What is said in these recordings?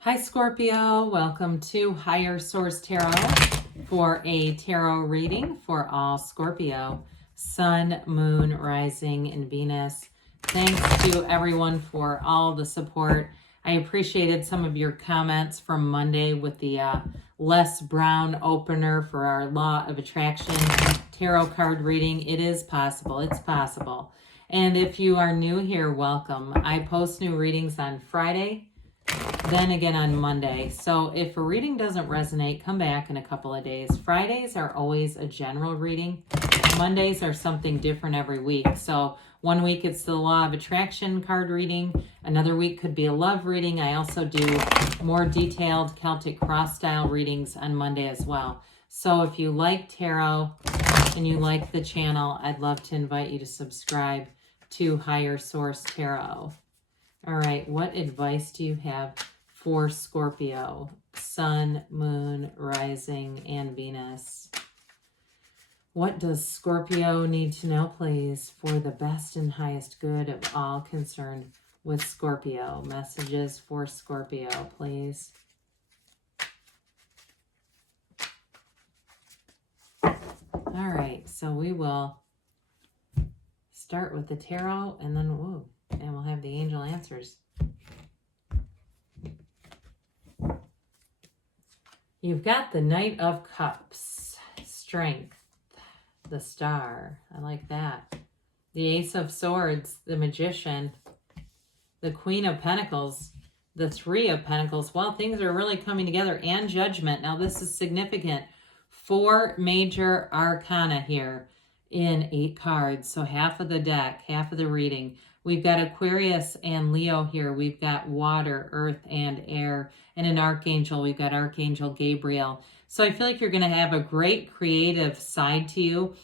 Hi Scorpio, welcome to Higher Source Tarot for a tarot reading for all Scorpio, Sun, Moon, Rising, and Venus. Thanks to everyone for all the support. I appreciated some of your comments from Monday with the Les Brown opener for our Law of Attraction tarot card reading. It is possible. It's possible. And if you are new here, welcome. I post new readings on Friday, then again on Monday. So if a reading doesn't resonate, come back in a couple of days. Fridays are always a general reading. Mondays are something different every week. So one week it's the Law of Attraction card reading. Another week could be a love reading. I also do more detailed Celtic cross style readings on Monday as well. So if you like tarot and you like the channel, I'd love to invite you to subscribe to Higher Source Tarot. All right, what advice do you have for Scorpio, Sun, Moon, Rising, and Venus? What does Scorpio need to know, please, for the best and highest good of all concerned with Scorpio? Messages for Scorpio, please. All right, so we will start with the tarot and then, and we'll have the angel answers. You've got the Knight of Cups, Strength, the Star. I like that. The Ace of Swords, the Magician, the Queen of Pentacles, the Three of Pentacles. Well, things are really coming together, and Judgment. Now, this is significant. 4 major arcana here in 8 cards. So half of the deck, half of the reading. We've got Aquarius and Leo here. We've got water, earth, and air. And an archangel, we've got Archangel Gabriel. So I feel like you're going to have a great creative side to you.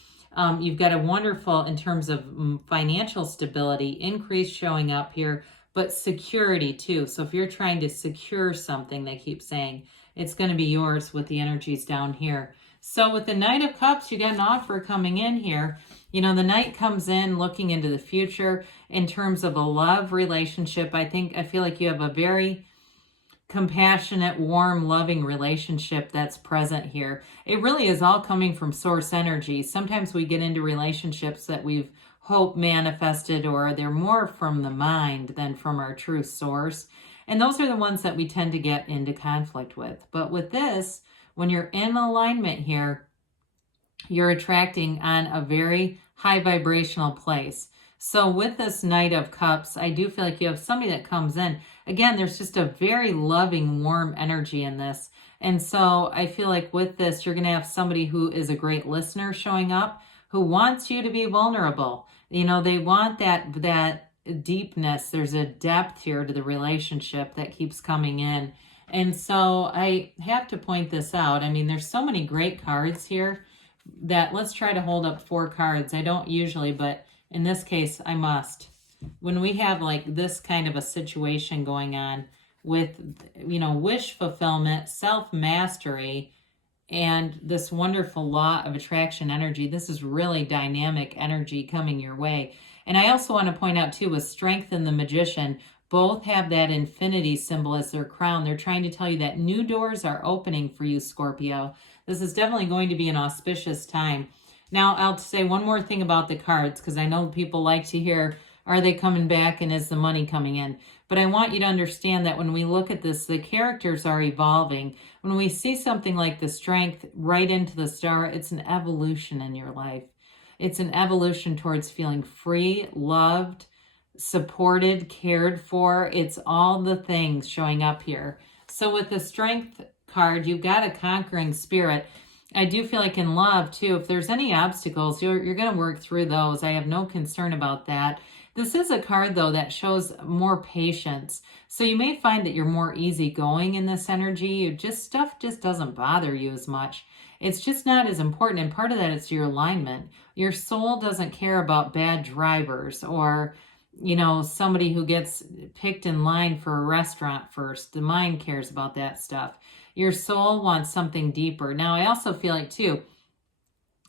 You've got a wonderful, in terms of financial stability, increase showing up here, but security too. So if you're trying to secure something, they keep saying, it's going to be yours with the energies down here. So with the Knight of Cups, you got an offer coming in here. You know, the Knight comes in looking into the future in terms of a love relationship. I feel like you have a very compassionate, warm, loving relationship that's present here. It really is all coming from source energy. Sometimes we get into relationships that we've hoped manifested, or they're more from the mind than from our true source. And those are the ones that we tend to get into conflict with. But with this, when you're in alignment here, you're attracting on a very high vibrational place. So with this Knight of Cups, I do feel like you have somebody that comes in. Again, there's just a very loving, warm energy in this. And so I feel like with this, you're going to have somebody who is a great listener showing up, who wants you to be vulnerable. You know, they want that deepness. There's a depth here to the relationship that keeps coming in. And so I have to point this out. I mean, there's so many great cards here that let's try to hold up 4 cards. I don't usually, but in this case, I must. When we have like this kind of a situation going on with, you know, wish fulfillment, self-mastery, and this wonderful Law of Attraction energy, this is really dynamic energy coming your way. And I also want to point out too, with Strength and the Magician, both have that infinity symbol as their crown. They're trying to tell you that new doors are opening for you, Scorpio. This is definitely going to be an auspicious time. Now, I'll say one more thing about the cards, because I know people like to hear, are they coming back and is the money coming in? But I want you to understand that when we look at this, the characters are evolving. When we see something like the Strength right into the Star, it's an evolution in your life. It's an evolution towards feeling free, loved, supported, cared for. It's all the things showing up here. So with the Strength card, you've got a conquering spirit. I do feel like in love too, if there's any obstacles, you're going to work through those. I have no concern about that. This is a card though that shows more patience. So you may find that you're more easygoing in this energy. Stuff just doesn't bother you as much. It's just not as important. And part of that is your alignment. Your soul doesn't care about bad drivers or, you know, somebody who gets picked in line for a restaurant first. The mind cares about that stuff. Your soul wants something deeper. Now, I also feel like, too,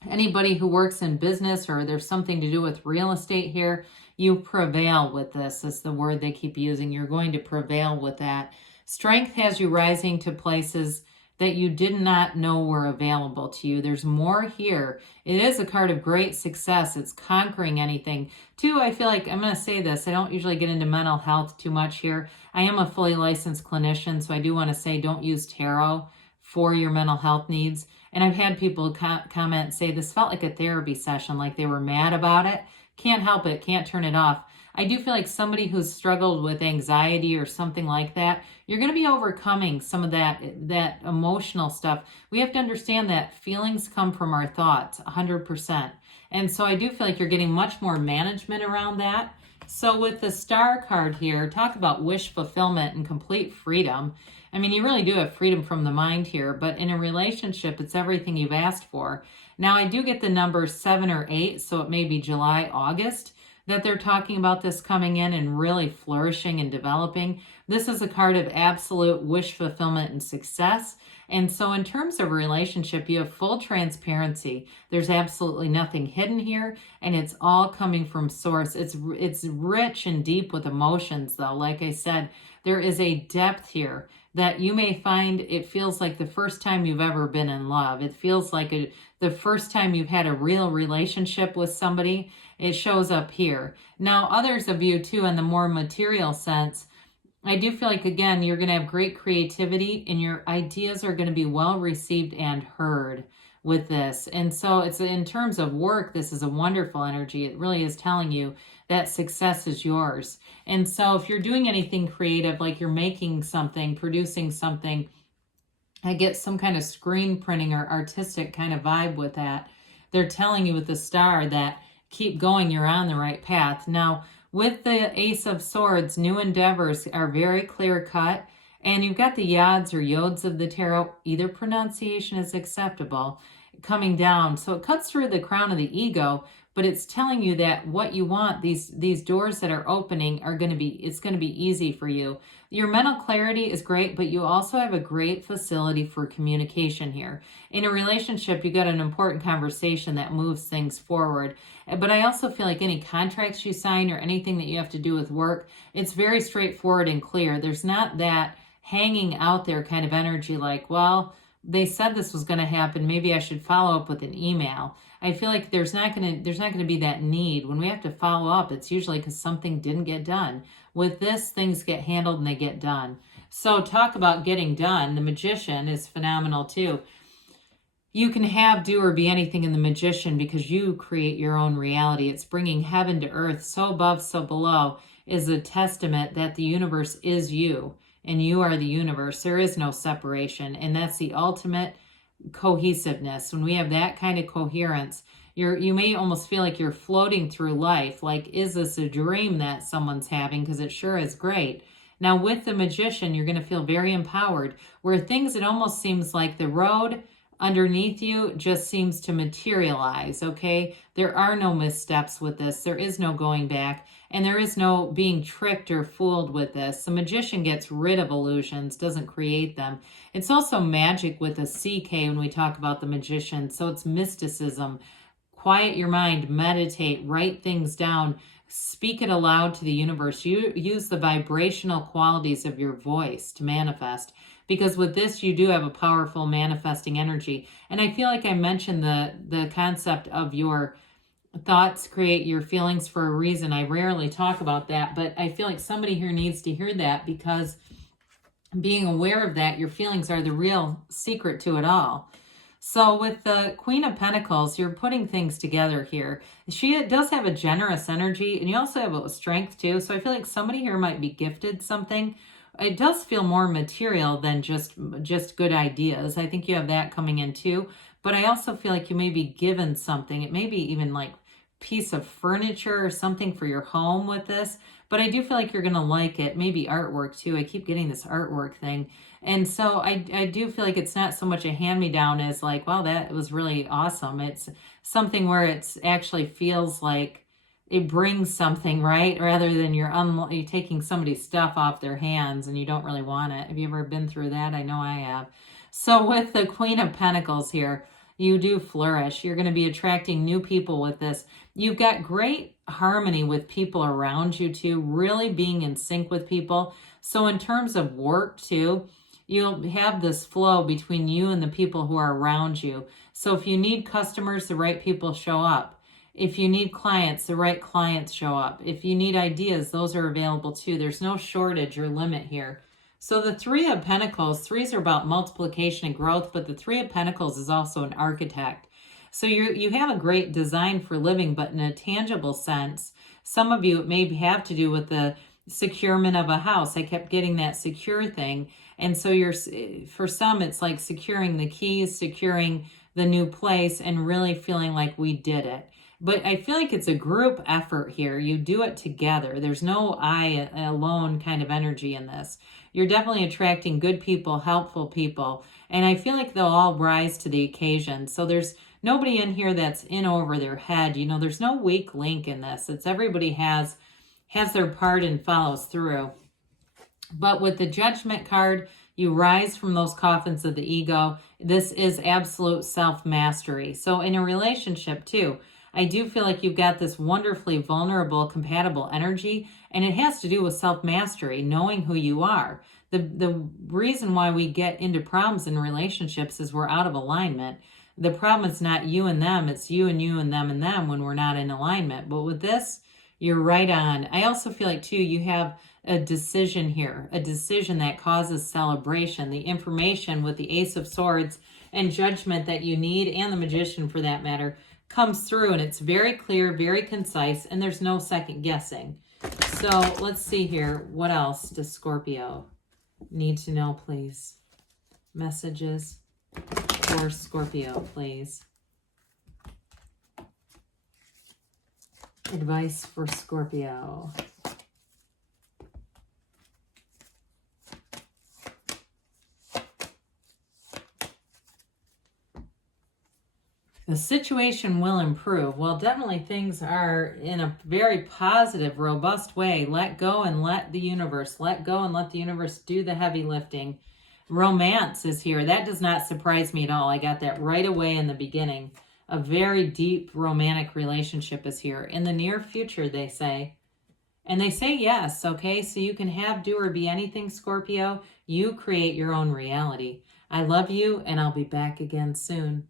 anybody who works in business or there's something to do with real estate here, you prevail with this. Is the word they keep using. You're going to prevail with that Strength has you rising to places that you did not know were available to you. There's more here. It is a card of great success. It's conquering anything. Two, I feel like, I'm going to say this, I don't usually get into mental health too much here. I am a fully licensed clinician, so I do want to say don't use tarot for your mental health needs. And I've had people comment and say this felt like a therapy session, like they were mad about it. Can't help it, can't turn it off. I do feel like somebody who's struggled with anxiety or something like that, you're going to be overcoming some of that emotional stuff. We have to understand that feelings come from our thoughts 100%. And so I do feel like you're getting much more management around that. So with the Star card here, talk about wish fulfillment and complete freedom. I mean, you really do have freedom from the mind here, but in a relationship, it's everything you've asked for. Now, I do get the numbers 7 or 8, so it may be July, August, that they're talking about this coming in and really flourishing and developing. This is a card of absolute wish fulfillment and success. And so in terms of a relationship, you have full transparency. There's absolutely nothing hidden here, and it's all coming from source. It's rich and deep with emotions, though. Like I said, there is a depth here that you may find it feels like the first time you've ever been in love. It feels like the first time you've had a real relationship with somebody. It shows up here. Now, others of you, too, in the more material sense, I do feel like, again, you're going to have great creativity and your ideas are going to be well received and heard with this. And so it's in terms of work, this is a wonderful energy. It really is telling you that success is yours. And so if you're doing anything creative, like you're making something, producing something, I get some kind of screen printing or artistic kind of vibe with that. They're telling you with the Star that keep going, you're on the right path. Now, with the Ace of Swords, new endeavors are very clear cut. And you've got the Yods or Yods of the tarot. Either pronunciation is acceptable coming down. So it cuts through the crown of the ego, but it's telling you that what you want, these doors that are opening are going to be, it's going to be easy for you. Your mental clarity is great, but you also have a great facility for communication here. In a relationship, you got an important conversation that moves things forward. But I also feel like any contracts you sign or anything that you have to do with work, it's very straightforward and clear. There's not that hanging out there kind of energy like, well, they said this was going to happen, maybe I should follow up with an email. I feel like there's not going to be that need. When we have to follow up, it's usually because something didn't get done. With this, things get handled and they get done. So talk about getting done. The Magician is phenomenal too. You can have, do, or be anything in the Magician because you create your own reality. It's bringing heaven to earth. So above, so below is a testament that the universe is you and you are the universe. There is no separation. And that's the ultimate cohesiveness. When we have that kind of coherence, you may almost feel like you're floating through life. Like, is this a dream that someone's having? Because it sure is great. Now with the Magician, you're going to feel very empowered. Where things, it almost seems like the road underneath you just seems to materialize, okay? There are no missteps with this. There is no going back. And there is no being tricked or fooled with this. The Magician gets rid of illusions, doesn't create them. It's also magic with a CK when we talk about the Magician. So it's mysticism. Quiet your mind, meditate, write things down, speak it aloud to the universe. You use the vibrational qualities of your voice to manifest. Because with this, you do have a powerful manifesting energy. And I feel like I mentioned the concept of your thoughts create your feelings for a reason. I rarely talk about that, but I feel like somebody here needs to hear that because being aware of that, your feelings are the real secret to it all. So with the Queen of Pentacles, you're putting things together here. She does have a generous energy, and you also have a strength too. So I feel like somebody here might be gifted something. It does feel more material than just good ideas. I think you have that coming in too. But I also feel like you may be given something. It may be even like piece of furniture or something for your home with this. But I do feel like you're going to like it. Maybe artwork too. I keep getting this artwork thing. And so I do feel like it's not so much a hand-me-down as like, wow, that was really awesome. It's something where it's actually feels like it brings something, right? Rather than you're taking somebody's stuff off their hands and you don't really want it. Have you ever been through that? I know I have. So with the Queen of Pentacles here, you do flourish. You're going to be attracting new people with this. You've got great harmony with people around you too, really being in sync with people. So in terms of work too, you'll have this flow between you and the people who are around you. So if you need customers, the right people show up. If you need clients, the right clients show up. If you need ideas, those are available too. There's no shortage or limit here. So the Three of Pentacles, threes are about multiplication and growth, but the Three of Pentacles is also an architect. So you have a great design for living, but in a tangible sense. Some of you, it may have to do with the securement of a house. I kept getting that secure thing. And so for some, it's like securing the keys, securing the new place, and really feeling like we did it. But I feel like it's a group effort here. You do it together. There's no I alone kind of energy in this. You're definitely attracting good people, helpful people. And I feel like they'll all rise to the occasion. So there's nobody in here that's in over their head. You know, there's no weak link in this. It's everybody has their part and follows through. But with the Judgment card, you rise from those coffins of the ego. This is absolute self-mastery. So in a relationship too, I do feel like you've got this wonderfully vulnerable, compatible energy, and it has to do with self-mastery, knowing who you are. The reason why we get into problems in relationships is we're out of alignment. The problem is not you and them, it's you and them when we're not in alignment. But with this, you're right on. I also feel like too, you have a decision here, a decision that causes celebration. The information with the Ace of Swords and Judgment that you need, and the Magician for that matter, comes through, and it's very clear, very concise, and there's no second guessing. So let's see here. What else does Scorpio need to know, please? Messages for Scorpio, please. Advice for Scorpio. The situation will improve. Well, definitely things are in a very positive, robust way. Let go and let the universe. Let go and let the universe do the heavy lifting. Romance is here. That does not surprise me at all. I got that right away in the beginning. A very deep romantic relationship is here. In the near future, they say. And they say yes, okay? So you can have, do, or be anything, Scorpio. You create your own reality. I love you, and I'll be back again soon.